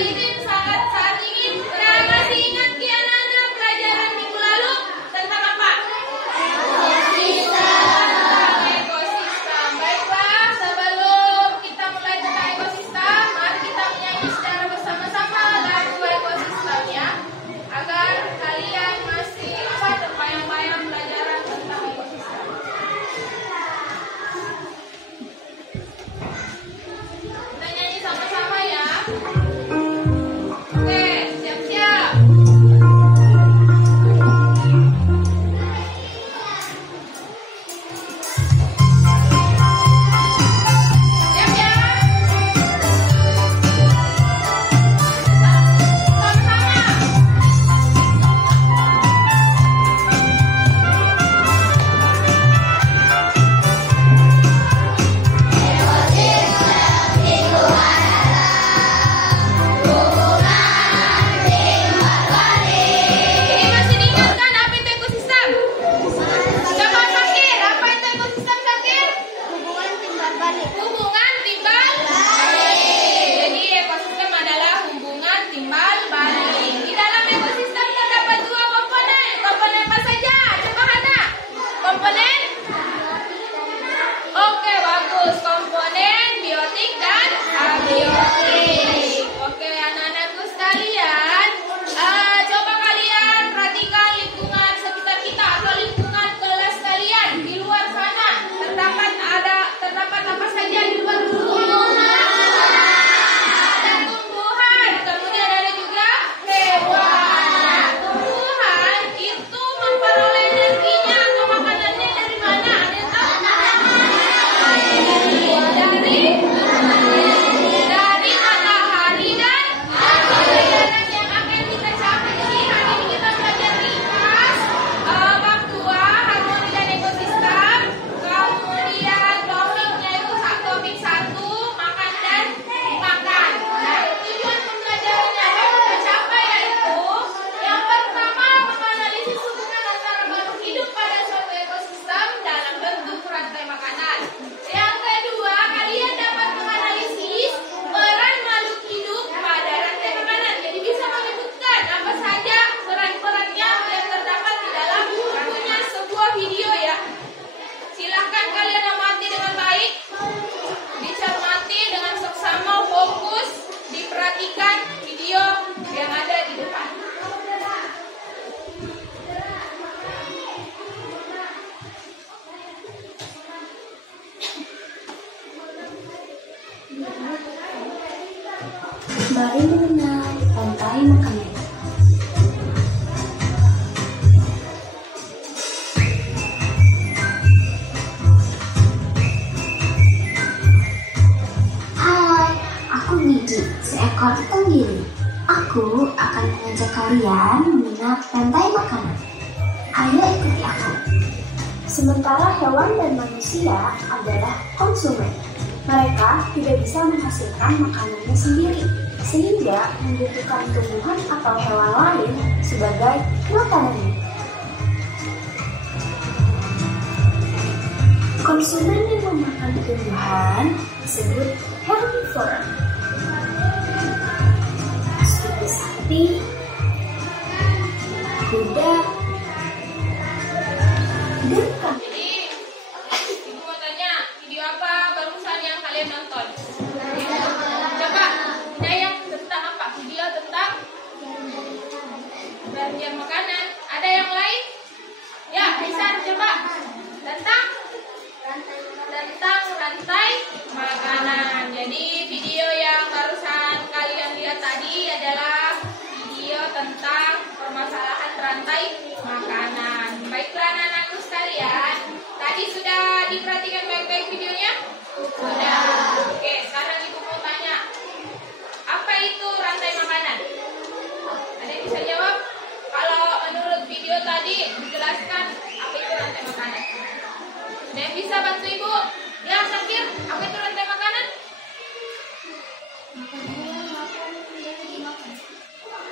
izin saat ini mengajak kalian mengenal rantai makanan. Ayo ikuti aku. Sementara hewan dan manusia adalah konsumen. Mereka tidak bisa menghasilkan makanannya sendiri, sehingga membutuhkan tumbuhan atau hewan lain sebagai makanannya. Konsumen yang memakan tumbuhan disebut herbivora. Seperti sapi, kuda, dan kambing. Jadi, ibu mau tanya, video apa barusan yang kalian nonton? Coba, ada yang tentang apa? Video tentang bagian makanan. Ada yang lain? Ya, Aisyah coba. Tentang rantai makanan. Jadi video yang barusan kalian lihat tadi adalah video tentang permasalahan rantai makanan. Baiklah anak-anakku sekalian, tadi sudah diperhatikan baik-baik videonya? Sudah. Oke, sekarang ibu mau tanya, apa itu rantai makanan? Ada yang bisa jawab? Kalau menurut video tadi dijelaskan apa itu rantai makanan? Ada yang bisa bantu ibu? Ya, Sakir, apa itu rantai makanan?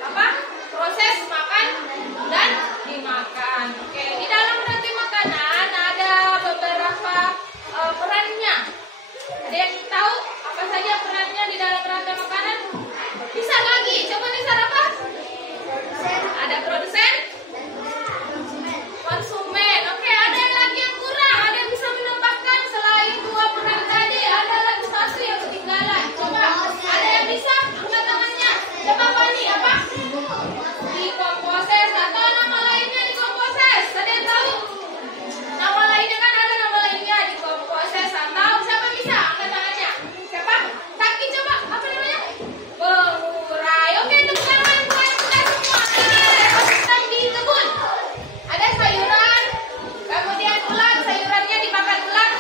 Apa? Proses makan dan dimakan. Oke, di dalam rantai makanan ada beberapa perannya. Ada yang tahu apa saja perannya di dalam rantai makanan? Bisa lagi, coba Nisa apa? Ada produsen, konsumen. Oke, ada yang lagi yang kurang. Ada yang bisa menambahkan selain dua peran tadi? Ada lagi satu yang ketinggalan. Coba, ada yang bisa angkat tangannya? Coba Fani, apa? Dikomposes atau nama lainnya dikomposes. Ada yang tahu? Nama lainnya kan ada nama lainnya dikomposes atau siapa bisa angkat tangannya? Siapa? Saki coba, apa namanya? Pengurai. Oke, tepuk tangan buat kita semua. Ekosistem di kebun. Ada sayuran, kemudian ulat, sayurannya dimakan ulat.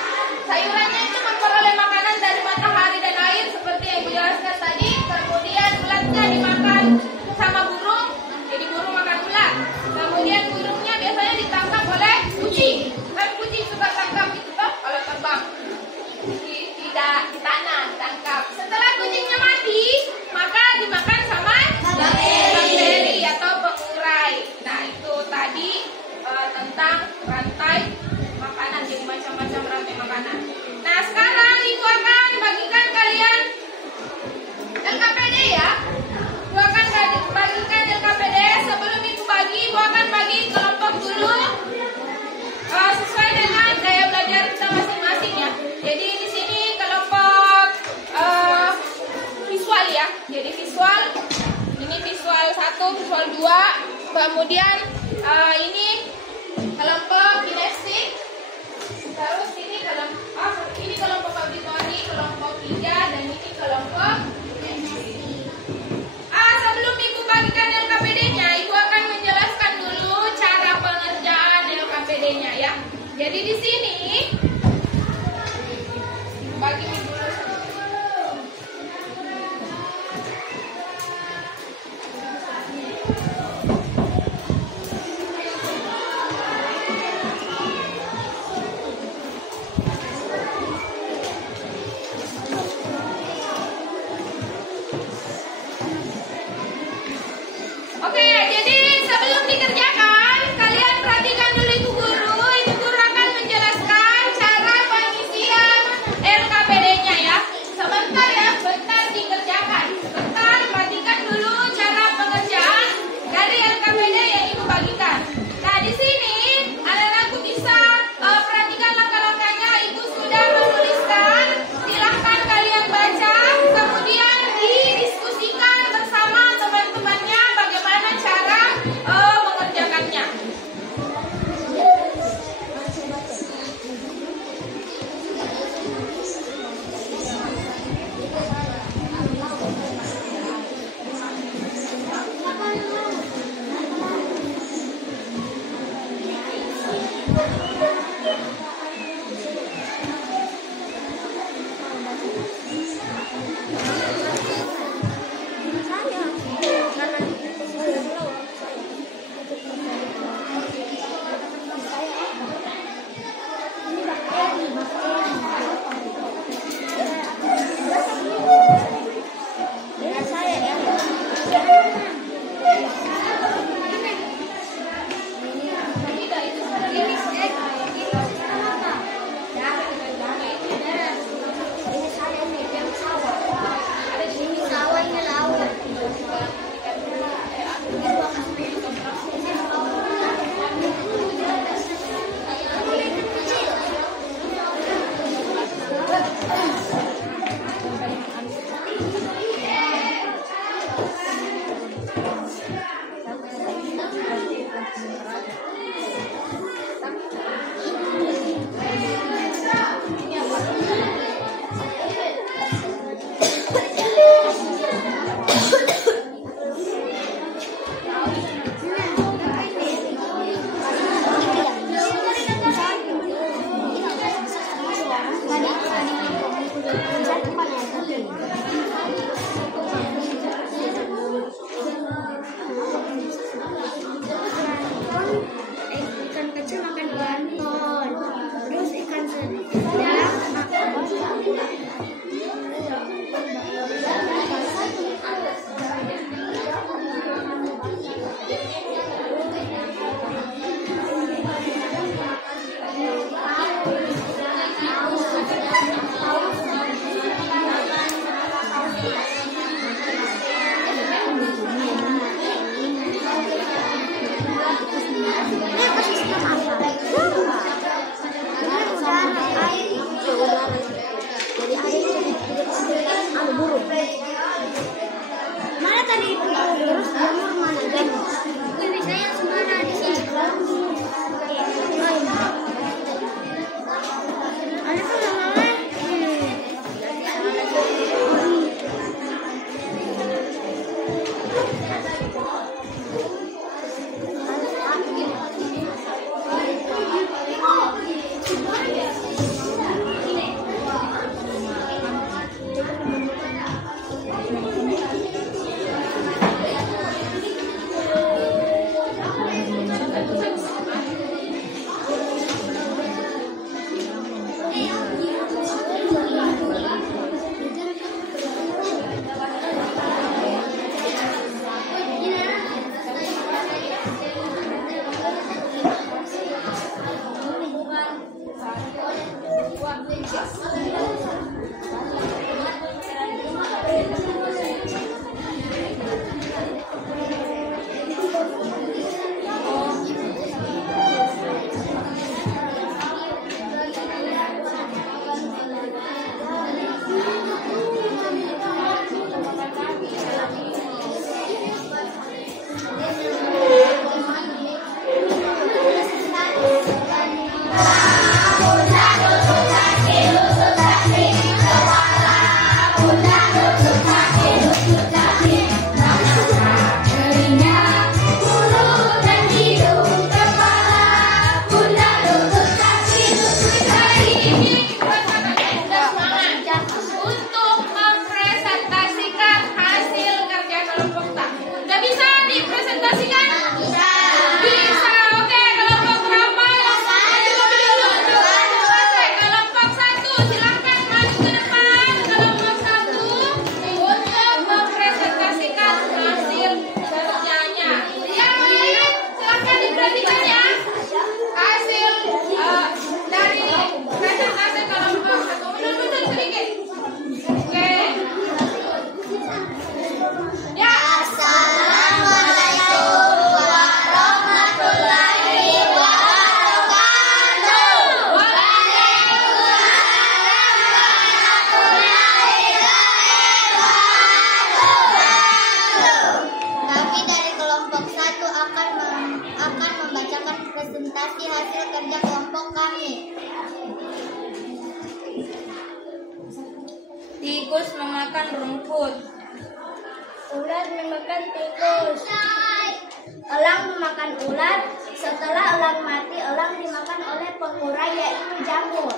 Sayurannya itu memperoleh makanan dari matahari dan air seperti yang ibu jelaskan tadi. Kemudian ulatnya dimakan sama burung, jadi burung makan ulat. Kemudian burungnya biasanya ditangkap oleh kucing. Kan kucing suka tangkap itu toh kalau terbang. Tidak di tanah ditangkap. Setelah kucingnya mati, maka dimakan sama bakteri atau pengurai. Nah itu tadi tentang rantai makanan, jadi macam-macam rantai makanan. Nah sekarang ibu akan bagikan kalian LKPD ya. Ibu akan bagikan LKPD. Sebelum ibu bagi, ibu akan bagi kelompok dulu sesuai dengan gaya belajar kita masing-masing ya. Jadi di sini kelompok visual ya. Jadi visual, ini visual 1, visual 2. Kemudian ini kelompok kinestik. Terus ini kelompok auditori, kelompok 3, dan ini kelompok kinestik. Sebelum ibu bagikan LKPD-nya, ibu akan menjelaskan dulu cara pengerjaan LKPD-nya ya. Jadi di sini bagi ibu dulu. Oke, jadi sebelum dikerjakan, kalian perhatikan dulu ibu guru. Ibu guru akan menjelaskan cara pengisian LKPD-nya ya. Sebentar ya, bentar dikerjakan. Sebentar, perhatikan dulu cara pengerjaan dari LKPD yang ibu bagikan. Nah, di sini anak-anakku bisa perhatikan langkah-langkahnya. Ibu sudah menuliskan. Silahkan kalian baca, kemudian didiskusikan bersama teman-temannya bagaimana cara mengerjakannya. Ikan kecil makan ikan pon, terus ikan sedang mana tadi itu terus jamur mana jamur? Saya yang sebenarnya di sini. Ada pengalaman. presentasi hasil kerja kelompok kami. Tikus memakan rumput. Ular memakan tikus. Elang memakan ular. Setelah elang mati, elang dimakan oleh pengurai yaitu jamur.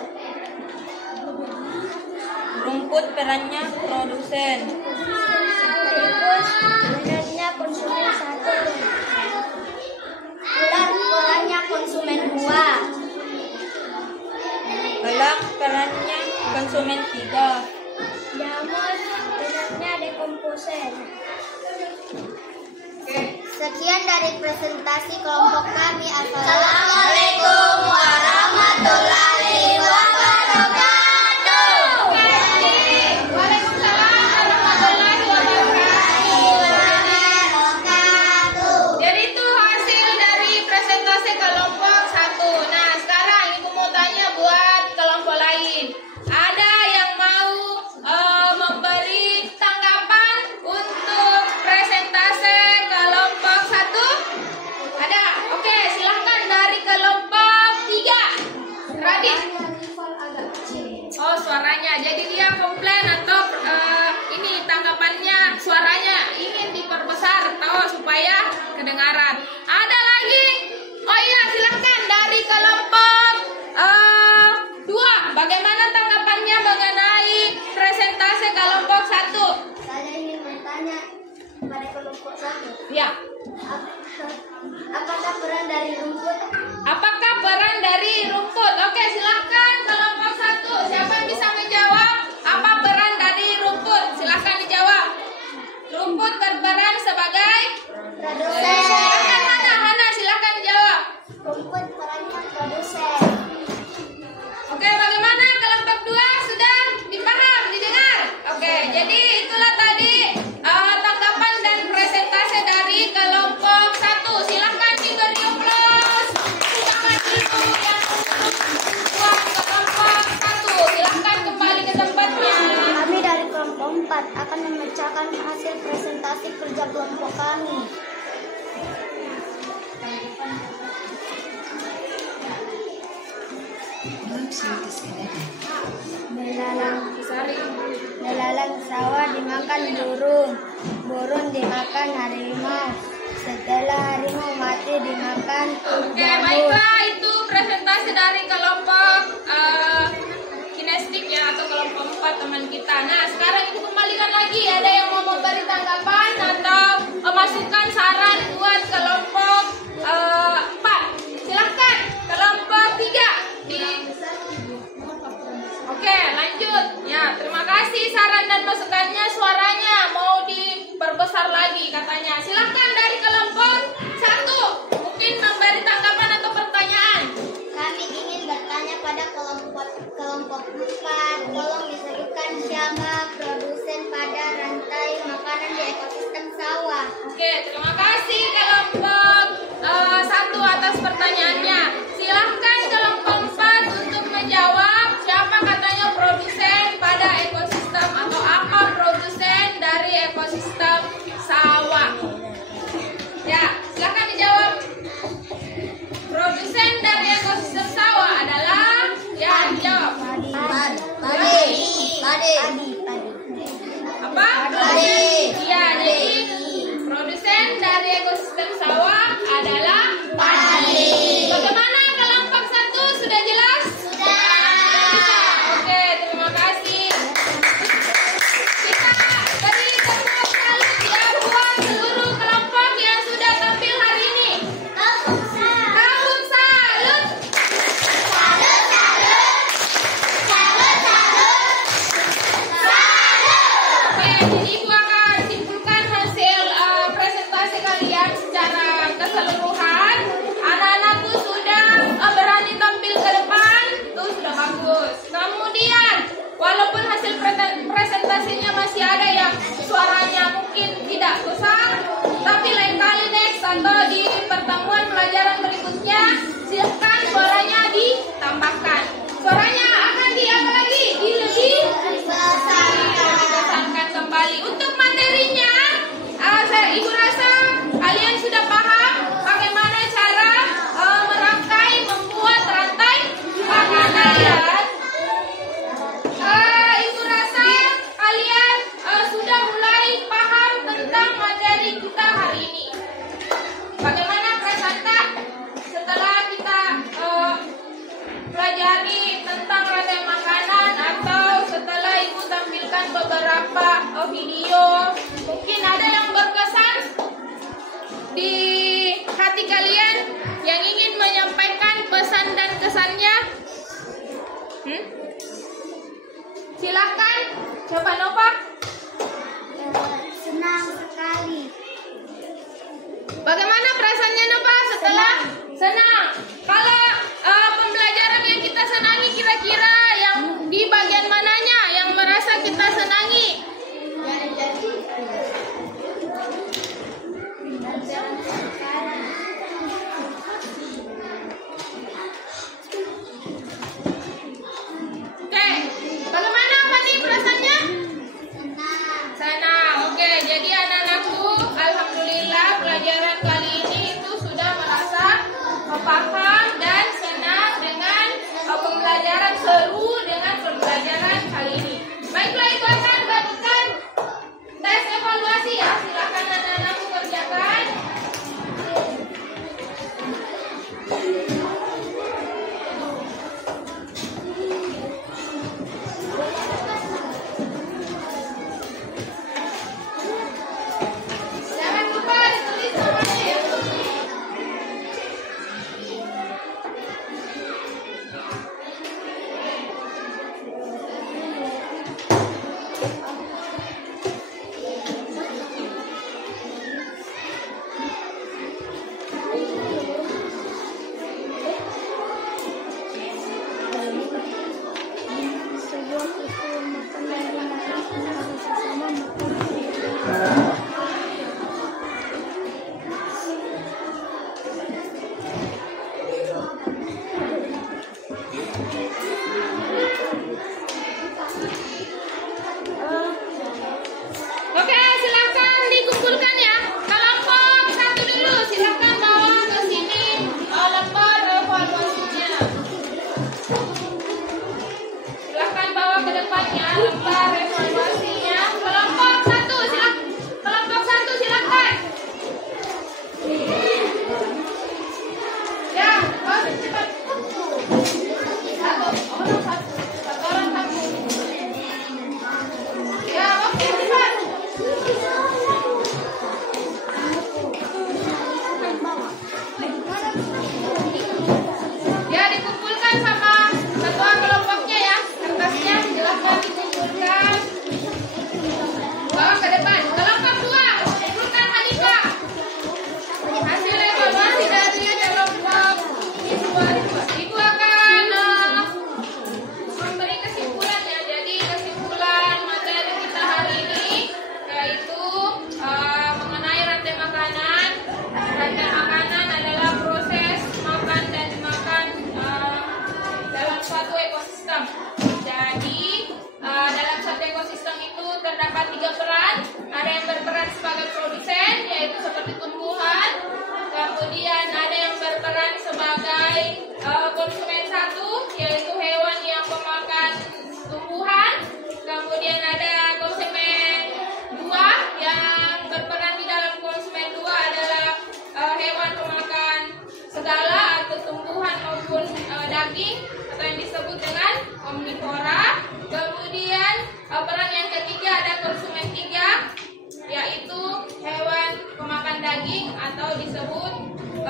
Rumput perannya produsen. Tikus perannya konsumen satu. Ular perannya konsumen dua. Elang perannya konsumen tiga. Jamur perannya dekomposen. Sekian dari presentasi kelompok kami. Assalamualaikum warahmatullahi wabarakatuh. Waalaikumsalam warahmatullahi wabarakatuh. Jadi itu hasil dari presentasi kelompok 1. Nah, sekarang ibu mau tanya buat kelompok lain. Ada yang mau memberi tanggapan untuk presentasi kelompok 1? Ada? Oke, silahkan dari kelompok 3. Apakah peran dari rumput? Apakah peran dari rumput? Oke, silakan kelompok 1. Siapa yang bisa menjawab? Apa peran dari rumput? Silakan dijawab. Rumput berperan sebagai Produsen. Silakan Hana, silakan dijawab. Rumput perannya produsen. Oke, bagaimana kelompok 2? Sudah dipaham, didengar? Oke, jadi itulah tadi tanggapan dan presentasi dari kelompok 1. Silakan diberi aplaus. Silakan dulu yang buat kelompok 1. Silakan kembali ke tempatnya. Kami dari kelompok 4 akan memecahkan hasil presentasi kerja kelompok kami. Belalang sawah dimakan burung, burung dimakan harimau. Setelah harimau mati dimakan Oke, jamur. baiklah, itu presentasi dari kelompok kinestik ya, atau kelompok 4 teman kita. Nah, sekarang ibu kembalikan lagi, ada yang mau memberi tanggapan atau masukan saran buat kelompok 4. Silahkan kelompok 3 Oke, lanjut ya. Terima kasih saran dan masukannya. Suaranya mau diperbesar lagi katanya. Silahkan dari kelompok 1 mungkin memberi tanggapan atau pertanyaan. Kami ingin bertanya pada kelompok 4. Tolong disebutkan siapa produsen pada rantai makanan di ekosistem sawah. Oke, terima kasih kelompok 1 atas pertanyaannya. Silahkan kelompok 4 untuk menjawab siapa katanya produsen pada ekosistem atau apa produsen dari ekosistem sawah. Ya, silahkan dijawab. Produsen dari ekosistem sawah adalah ya, dijawab. Apa? Iya, jadi produsen dari ekosistem sawah adalah padi. Bagaimana kelompok 1 sudah jelas? Oke, terima kasih. Kita beri tepuk salut ya buat seluruh kelompok yang sudah tampil hari ini. Tabung salut. Oke, jadi ibu akan simpulkan hasil presentasi kalian secara keseluruhan. Anak-anakku sudah berani tampil ke depan, itu sudah bagus. Kemudian, walaupun hasil presentasinya masih ada yang suaranya mungkin tidak besar, tapi lain kali next atau di pertemuan pelajaran berikutnya, silakan suaranya ditambahkan. Suaranya akan apa lagi? Dibesarkan kembali. Untuk materinya, ibu rasa kalian sudah paham bagaimana cara membuat rantai makanan ya. Ibu rasa kalian sudah mulai paham tentang materi kita hari ini. Bagaimana prasangka setelah kita pelajari tentang rantai makanan, atau setelah ibu tampilkan beberapa video, mungkin ada yang berkesan di hati kalian yang ingin menyampaikan pesan dan kesannya? Silahkan, coba Nova. Senang sekali. Bagaimana perasaannya Nova setelah senang? Kalau pembelajaran yang kita senangi, kira-kira yang di bagian mananya yang merasa kita senangi? Oke, bagaimana nih perasaannya? Senang. Oke, jadi anak-anakku, alhamdulillah pelajaran kali ini itu sudah merasa paham dan senang dengan pembelajaran, seru dengan pembelajaran kali ini. Baiklah, itu akan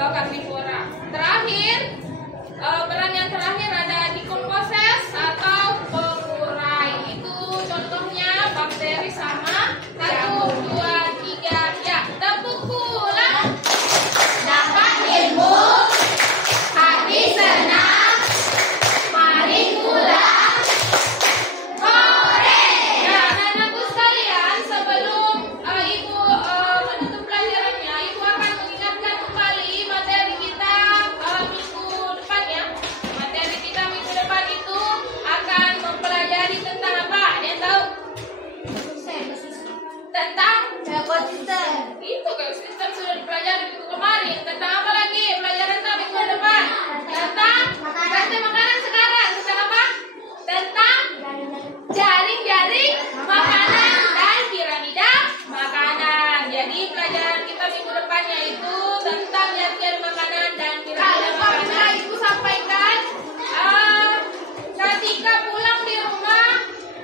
karnivora. Terakhir, peran yang terakhir ada dekomposes atau pengurai. Itu contohnya bakteri sama 1, 2, 3, ya tepuk pula. Dapat ilmu, hati senang, mari pulang. Hore! Ya, anak-anakku sekalian, sebelum Ibu menutup pelajarannya, Ibu akan mengingatkan kembali materi kita minggu depan ya. Materi kita minggu depan itu akan mempelajari tentang apa? Ada yang tahu? Tentang ekosistem. Itu ekosistem sudah dipelajari minggu kemarin. Tentang apa lagi pelajaran kita minggu depan? Tentang rantai makanan sekarang. Tentang apa? Tentang jaring-jaring makanan dan piramida makanan. Jadi pelajaran kita minggu depannya itu tentang jaring-jaring makanan dan piramida makanan. Ibu sampaikan ketika pulang di rumah,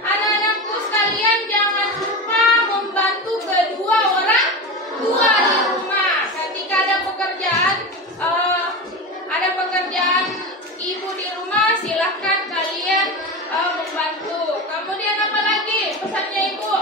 anak-anakku sekalian jangan lupa membantu kedua orang tua di rumah. Ketika ada pekerjaan ibu di rumah, silahkan kalian membantu. Kemudian apa lagi pesannya ibu?